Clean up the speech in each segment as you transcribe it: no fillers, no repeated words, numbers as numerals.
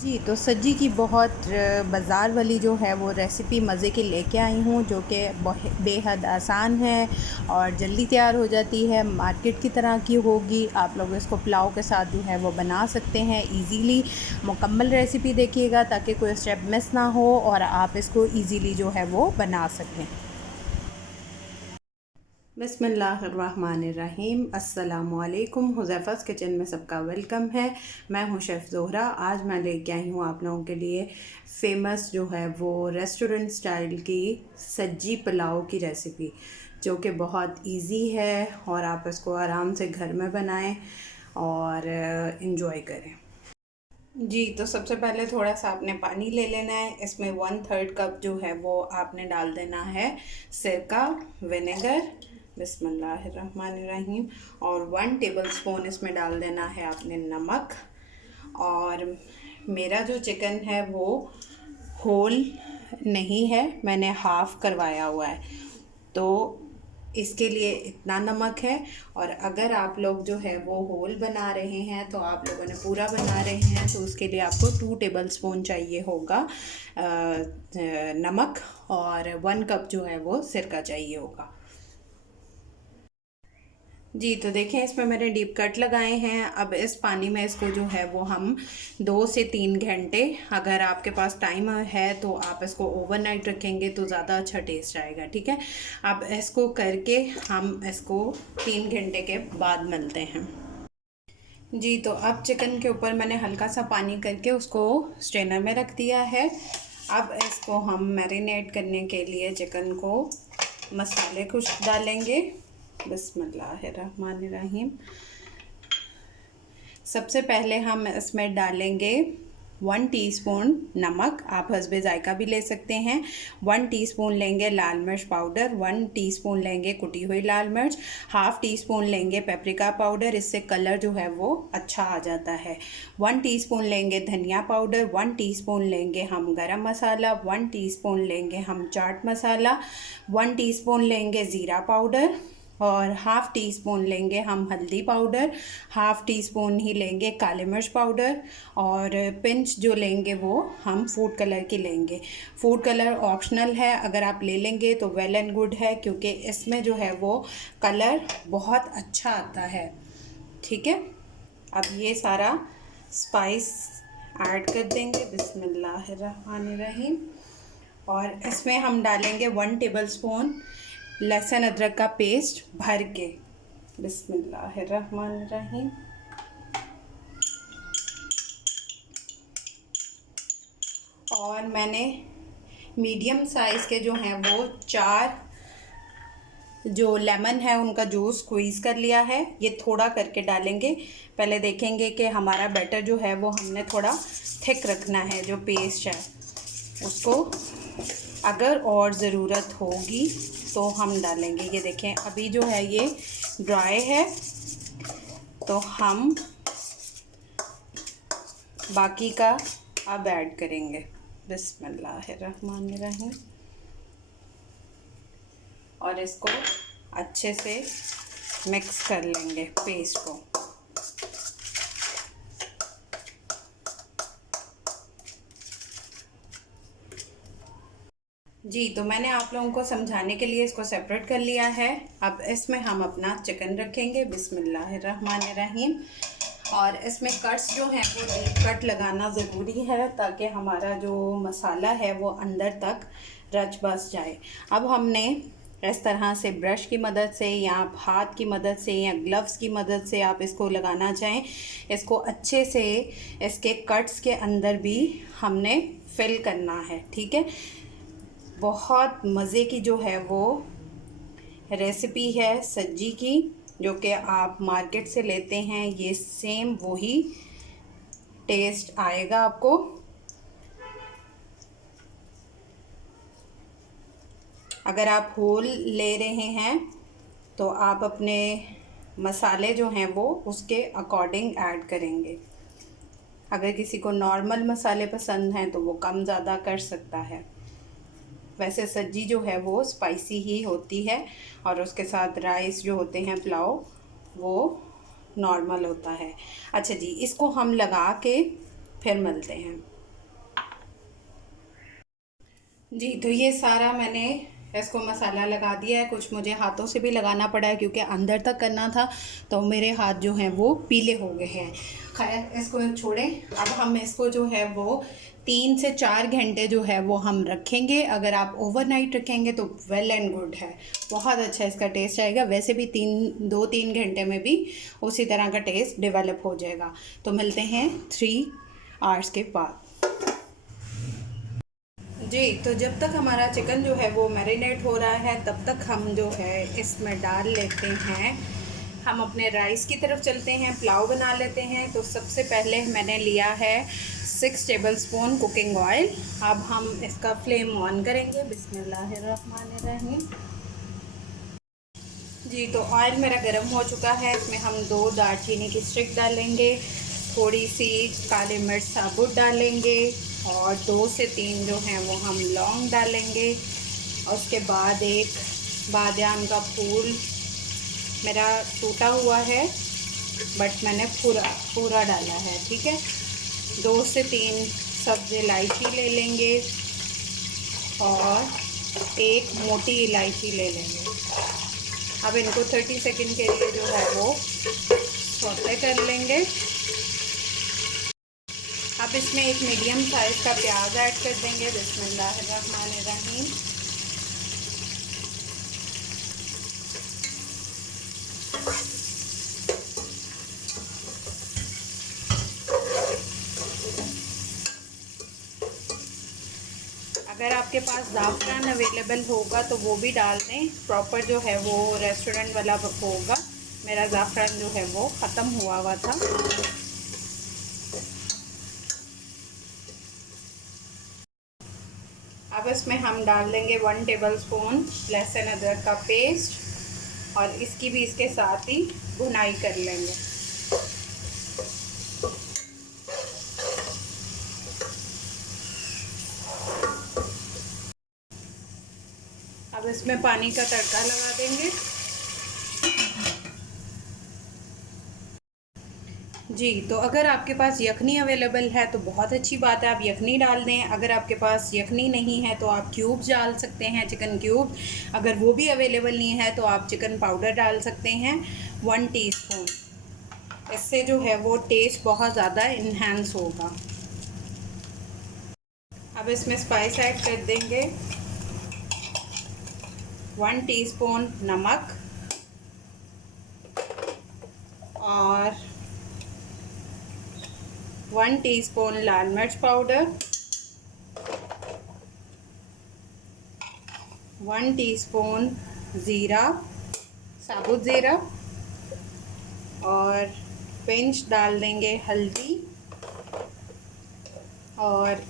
जी, तो सज्जी की बहुत बाज़ार वाली जो है वो रेसिपी मज़े की लेके आई हूँ, जो कि बेहद आसान है और जल्दी तैयार हो जाती है। मार्केट की तरह की होगी। आप लोग इसको पुलाव के साथ जो है वो बना सकते हैं इजीली। मुकम्मल रेसिपी देखिएगा ताकि कोई स्टेप मिस ना हो और आप इसको इजीली जो है वो बना सकें। बिस्मिल्लाहिर्रहमानिर्रहीम। अस्सलामुअलैकुम। हुज़ैफ़ा's किचन में सबका वेलकम है। मैं हूँ शेफ़ ज़ोहरा। आज मैं लेके आई हूँ आप लोगों के लिए फ़ेमस जो है वो रेस्टोरेंट स्टाइल की सज्जी पुलाव की रेसिपी, जो कि बहुत इजी है और आप इसको आराम से घर में बनाएं और इन्जॉय करें। जी, तो सबसे पहले थोड़ा सा आपने पानी ले लेना है। इसमें 1/3 कप जो है वो आपने डाल देना है सिरका, विनेगर, बिस्मिल्लाहिर्रहमानिर्रहीम, और 1 टेबलस्पून इसमें डाल देना है आपने नमक। और मेरा जो चिकन है वो होल नहीं है, मैंने हाफ़ करवाया हुआ है, तो इसके लिए इतना नमक है। और अगर आप लोग जो है वो होल बना रहे हैं, तो आप लोगों ने पूरा बना रहे हैं, तो उसके लिए आपको 2 टेबलस्पून चाहिए होगा नमक, और 1 कप जो है वो सिरका चाहिए होगा। जी, तो देखें इसमें मैंने डीप कट लगाए हैं। अब इस पानी में इसको जो है वो हम 2 से 3 घंटे, अगर आपके पास टाइम है तो आप इसको ओवरनाइट रखेंगे तो ज़्यादा अच्छा टेस्ट आएगा, ठीक है। अब इसको करके हम इसको 3 घंटे के बाद मिलते हैं। जी, तो अब चिकन के ऊपर मैंने हल्का सा पानी करके उसको स्ट्रेनर में रख दिया है। अब इसको हम मैरिनेट करने के लिए चिकन को मसाले कुछ डालेंगे। बिस्मिल्लाहिर्रहमानिर्रहीम। सबसे पहले हम इसमें डालेंगे 1 टीस्पून नमक, आप हस्बे ज़ायका भी ले सकते हैं। 1 टीस्पून लेंगे लाल मिर्च पाउडर, 1 टीस्पून लेंगे कुटी हुई लाल मिर्च, हाफ़ टीस्पून लेंगे पेपरिका पाउडर, इससे कलर जो है वो अच्छा आ जाता है। 1 टीस्पून लेंगे धनिया पाउडर, 1 टीस्पून लेंगे हम गरम मसाला, 1 टीस्पून लेंगे हम चाट मसाला, 1 टीस्पून लेंगे ज़ीरा पाउडर, और हाफ़ टी स्पून लेंगे हम हल्दी पाउडर, हाफ़ टी स्पून ही लेंगे काले मिर्च पाउडर, और पिंच जो लेंगे वो हम फूड कलर की लेंगे। फूड कलर ऑप्शनल है, अगर आप ले लेंगे तो वेल एंड गुड है, क्योंकि इसमें जो है वो कलर बहुत अच्छा आता है, ठीक है। अब ये सारा स्पाइस ऐड कर देंगे। बिस्मिल्लाहिर्रहमानिर्रहीम। और इसमें हम डालेंगे 1 टेबलस्पून लहसुन अदरक का पेस्ट भर के। बिस्मिल्लाहिर्रहमानिर्रहीम। और मैंने मीडियम साइज़ के जो हैं वो 4 जो लेमन है उनका जूस स्क्वीज़ कर लिया है। ये थोड़ा करके डालेंगे। पहले देखेंगे कि हमारा बैटर जो है वो हमने थोड़ा थिक रखना है, जो पेस्ट है उसको। अगर और ज़रूरत होगी तो हम डालेंगे। ये देखें अभी जो है ये ड्राई है, तो हम बाकी का अब ऐड करेंगे। बिस्मिल्लाहिर्रहमानिर्रहीम। और इसको अच्छे से मिक्स कर लेंगे पेस्ट को। जी, तो मैंने आप लोगों को समझाने के लिए इसको सेपरेट कर लिया है। अब इसमें हम अपना चिकन रखेंगे। बिस्मिल्लाहिर्रहमानिर्रहीम। और इसमें कट्स जो हैं वो डीप कट लगाना ज़रूरी है, ताकि हमारा जो मसाला है वो अंदर तक रच बस जाए। अब हमने इस तरह से ब्रश की मदद से या आप हाथ की मदद से या ग्लव्स की मदद से आप इसको लगाना चाहें, इसको अच्छे से इसके कट्स के अंदर भी हमने फिल करना है, ठीक है। बहुत मज़े की जो है वो रेसिपी है सज्जी की, जो कि आप मार्केट से लेते हैं, ये सेम वही टेस्ट आएगा आपको। अगर आप होल ले रहे हैं तो आप अपने मसाले जो हैं वो उसके अकॉर्डिंग ऐड करेंगे। अगर किसी को नॉर्मल मसाले पसंद हैं तो वो कम ज़्यादा कर सकता है। वैसे सज्जी जो है वो स्पाइसी ही होती है, और उसके साथ राइस जो होते हैं पुलाव वो नॉर्मल होता है। अच्छा जी, इसको हम लगा के फिर मिलते हैं। जी तो ये सारा मैंने इसको मसाला लगा दिया है। कुछ मुझे हाथों से भी लगाना पड़ा है क्योंकि अंदर तक करना था, तो मेरे हाथ जो हैं वो पीले हो गए हैं। खैर इसको छोड़ें। अब हम इसको जो है वो 3 से 4 घंटे जो है वो हम रखेंगे। अगर आप ओवरनाइट रखेंगे तो वेल एंड गुड है, बहुत अच्छा इसका टेस्ट आएगा। वैसे भी 2-3 घंटे में भी उसी तरह का टेस्ट डेवलप हो जाएगा। तो मिलते हैं 3 आवर्स के बाद। जी तो जब तक हमारा चिकन जो है वो मैरिनेट हो रहा है, तब तक हम जो है इसमें डाल लेते हैं, हम अपने राइस की तरफ चलते हैं, पुलाव बना लेते हैं। तो सबसे पहले मैंने लिया है 6 टेबलस्पून कुकिंग ऑयल। अब हम इसका फ्लेम ऑन करेंगे। बिस्मिल्लाहिर्रहमानिर्रहीम। जी तो ऑयल मेरा गर्म हो चुका है। इसमें हम 2 दालचीनी की स्टिक डालेंगे, थोड़ी सी काली मिर्च साबुत डालेंगे और 2 से 3 जो हैं वो हम लौंग डालेंगे। और उसके बाद एक बादियान का फूल मेरा टूटा हुआ है, बट मैंने पूरा डाला है, ठीक है। 2 से 3 सब्ज़ इलायची ले लेंगे और एक मोटी इलायची ले लेंगे। अब इनको 30 सेकंड के लिए जो है वो सौते कर लेंगे। अब इसमें एक मीडियम साइज़ का प्याज ऐड कर देंगे। बिस्मिल्लाहिर्रहमानिर्रहीम। अगर आपके पास ज़ाफ़रान अवेलेबल होगा तो वो भी डाल दें, प्रॉपर जो है वो रेस्टोरेंट वाला होगा। मेरा ज़ाफ़रान जो है वो ख़त्म हुआ था। अब इसमें हम डाल देंगे 1 टेबलस्पून लहसुन अदरक का पेस्ट और इसकी भी इसके साथ ही भुनाई कर लेंगे। अब इसमें पानी का तड़का लगा देंगे। जी तो अगर आपके पास यखनी अवेलेबल है तो बहुत अच्छी बात है, आप यखनी डाल दें। अगर आपके पास यखनी नहीं है तो आप क्यूब्स डाल सकते हैं, चिकन क्यूब। अगर वो भी अवेलेबल नहीं है तो आप चिकन पाउडर डाल सकते हैं 1 टीस्पून। इससे जो है वो टेस्ट बहुत ज़्यादा इन्हेंस होगा। अब इसमें स्पाइस ऐड कर देंगे। 1 टीस्पून नमक और 1 टीस्पून लाल मिर्च पाउडर, 1 टीस्पून ज़ीरा, साबुत ज़ीरा और पिंच डाल देंगे हल्दी और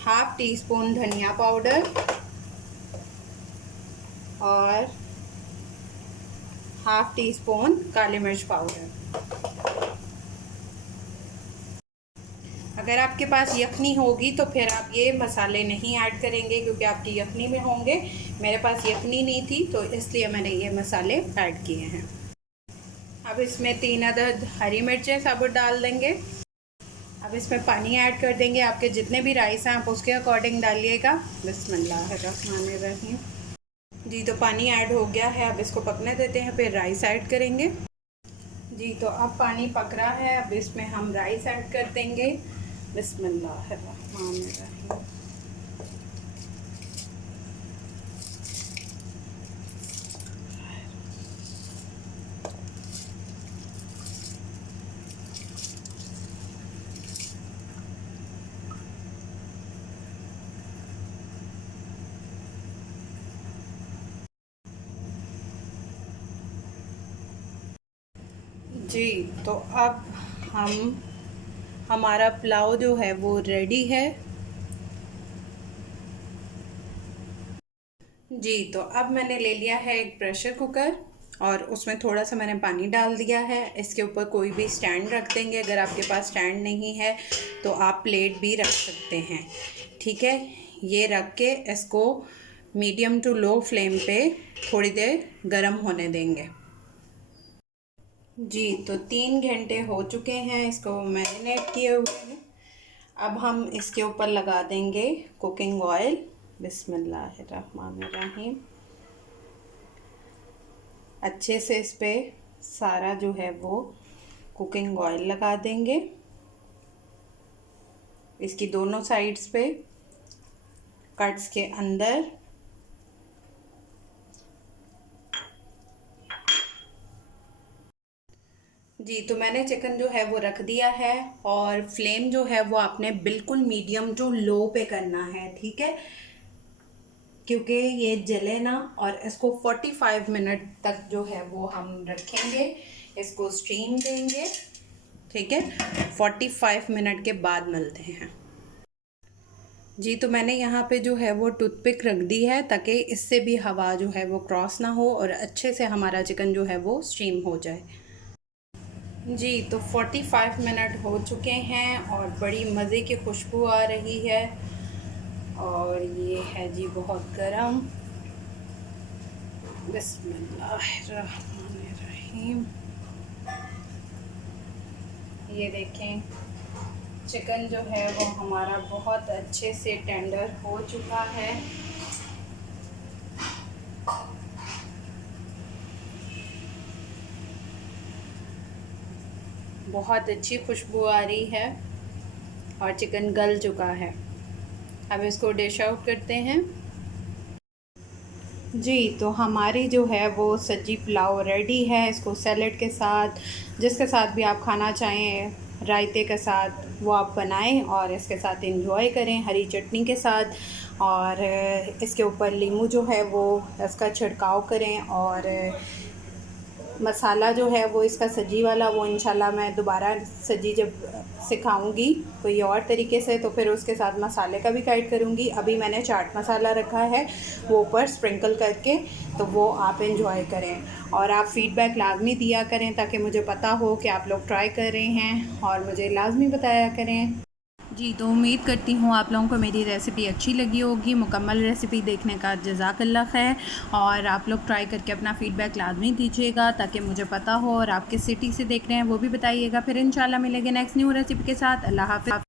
हाफ़ टी स्पून धनिया पाउडर और हाफ़ टी स्पून काली मिर्च पाउडर। अगर आपके पास यखनी होगी तो फिर आप ये मसाले नहीं ऐड करेंगे क्योंकि आपकी यखनी में होंगे। मेरे पास यखनी नहीं थी तो इसलिए मैंने ये मसाले ऐड किए हैं। अब इसमें 3 अदद हरी मिर्चें साबुत डाल देंगे। अब इसमें पानी ऐड कर देंगे। आपके जितने भी राइस हैं आप उसके अकॉर्डिंग डालिएगा। बिस्मिल्लाहिर्रहमानिर्रहीम। जी तो पानी ऐड हो गया है। अब इसको पकने देते हैं, फिर राइस ऐड करेंगे। जी तो अब पानी पक रहा है। अब इसमें हम राइस ऐड कर देंगे। बिस्मिल्लाहिर्रहमानिर्रहीम। जी तो अब हमारा पुलाव जो है वो रेडी है। जी तो अब मैंने ले लिया है एक प्रेशर कुकर और उसमें थोड़ा सा मैंने पानी डाल दिया है। इसके ऊपर कोई भी स्टैंड रख देंगे। अगर आपके पास स्टैंड नहीं है तो आप प्लेट भी रख सकते हैं, ठीक है। ये रख के इसको मीडियम टू लो फ्लेम पे थोड़ी देर गरम होने देंगे। जी तो 3 घंटे हो चुके हैं इसको मैरिनेट किए हुए हैं। अब हम इसके ऊपर लगा देंगे कुकिंग ऑयल। बिस्मिल्लाहिर्रहमानिर्रहीम। अच्छे से इस पे सारा जो है वो कुकिंग ऑयल लगा देंगे, इसकी दोनों साइड्स पे, कट्स के अंदर। जी तो मैंने चिकन जो है वो रख दिया है और फ्लेम जो है वो आपने बिल्कुल मीडियम टू लो पे करना है, ठीक है, क्योंकि ये जले ना। और इसको 45 मिनट तक जो है वो हम रखेंगे, इसको स्टीम देंगे, ठीक है। 45 मिनट के बाद मिलते हैं। जी तो मैंने यहाँ पे जो है वो टूथपिक रख दी है ताकि इससे भी हवा जो है वो क्रॉस ना हो और अच्छे से हमारा चिकन जो है वो स्टीम हो जाए। जी तो 45 मिनट हो चुके हैं और बड़ी मज़े की खुशबू आ रही है और ये है जी बहुत गरम। बिस्मिल्लाहिर्रहमानिर्रहीम। ये देखें चिकन जो है वो हमारा बहुत अच्छे से टेंडर हो चुका है। बहुत अच्छी खुशबू आ रही है और चिकन गल चुका है। अब इसको डिश आउट करते हैं। जी तो हमारी जो है वो सब्जी पुलाव रेडी है। इसको सैलेड के साथ, जिसके साथ भी आप खाना चाहें, रायते के साथ, वो आप बनाएं और इसके साथ इंजॉय करें हरी चटनी के साथ। और इसके ऊपर नींबू जो है वो इसका छिड़काव करें। और मसाला जो है वो इसका सजी वाला, वो इंशाल्लाह मैं दोबारा सजी जब सिखाऊंगी कोई और तरीके से तो फिर उसके साथ मसाले का भी गाइड करूंगी। अभी मैंने चाट मसाला रखा है वो ऊपर स्प्रिंकल करके, तो वो आप इंजॉय करें और आप फ़ीडबैक लाजमी दिया करें ताकि मुझे पता हो कि आप लोग ट्राई कर रहे हैं और मुझे लाजमी बताया करें। जी तो उम्मीद करती हूँ आप लोगों को मेरी रेसिपी अच्छी लगी होगी। मुकम्मल रेसिपी देखने का जज़ाकल्लाह खैर। और आप लोग ट्राई करके अपना फ़ीडबैक लाजमी दीजिएगा ताकि मुझे पता हो, और आप किस सिटी से देख रहे हैं वो भी बताइएगा। फिर इंशाल्लाह मिलेंगे नेक्स्ट न्यू रेसिपी के साथ। अल्लाह हाफ़िज़।